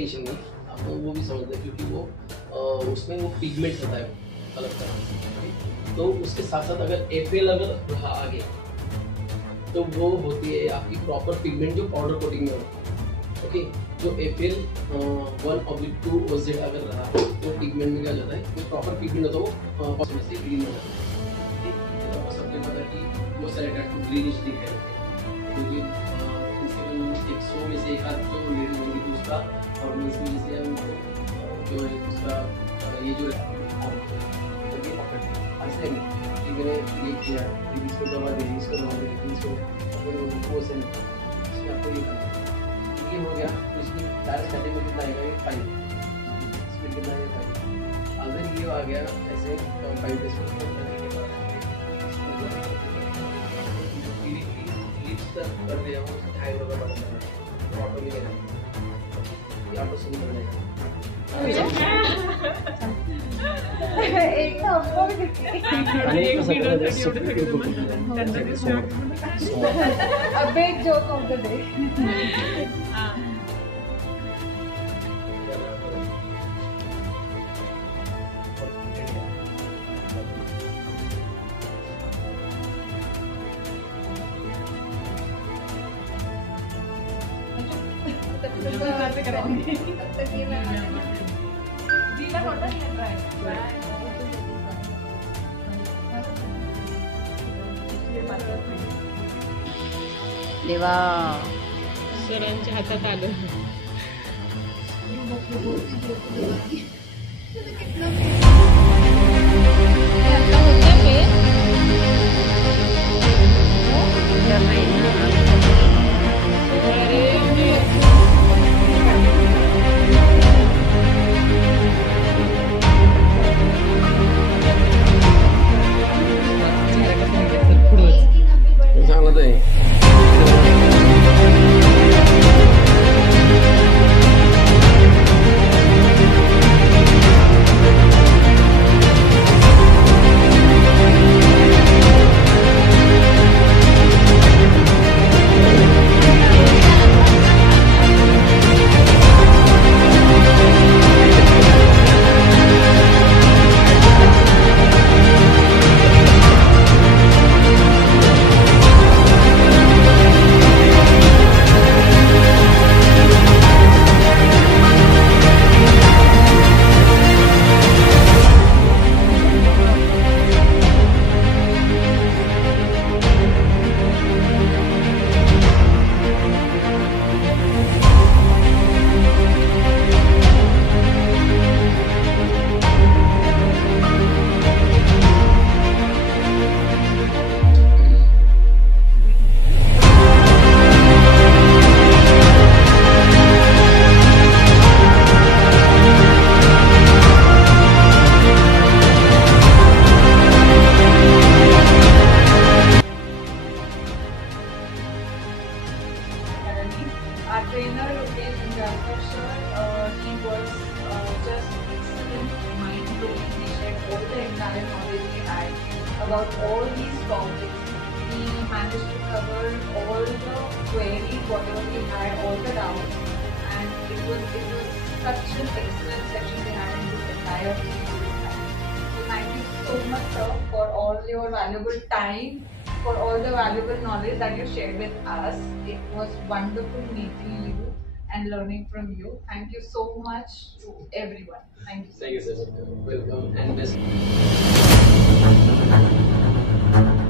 टेंशन नहीं, आपको वो भी समझना है क्योंकि वो उसमें वो पिगमेंट होता है अलग तरह से। तो उसके साथ साथ अगर एफएल अगर रहा आगे तो वो होती है आपकी प्रॉपर पिगमेंट जो पाउडर कोटिंग में होती है। ओके, जो एफएल 1/2 OZ अगर रहा तो पिगमेंट में क्या जाता है, जो प्रॉपर पिगमेंट होता है वो उसमें से ग्रीन हो जाता है। तो सबके पता कि वो सेलेक्टेड टू ग्रीनिश दिख रहे हैं क्योंकि 100 में से एक आध जो लेडीज होंगी तो उसका और इसमें जैसे हम जो है उसका ये जो ऐसे कि मैंने ये किया इसको दवा दे इसको दवा दे इसको वो से इसमें आपको ये करना है। ये हो गया तो इसमें टायर स्टार्टिंग में कितना आएगा, ये 5 स्पीड कितना है 5। अगर ये आ गया ऐसे 5 डेज लिप्स तक कर दिया वो हाई होगा बढ़ता ऑटो में ये आपको सुन मिलेगा। A big joke of the day. देवा सरांच्या हातात आलं. Our trainer is Jafar sir. He was just excellent, mind-blowing. He shared all the entire knowledge he had about all these topics. He managed to cover all the queries, whatever we had, all the doubts, and it was such an excellent session we had in this entire time. So thank you so much, sir, for all your valuable time, for all the valuable knowledge that you shared with us. It was wonderful meeting you and learning from you. Thank you so much to everyone. Thank you. Thank you, sir. Welcome and best.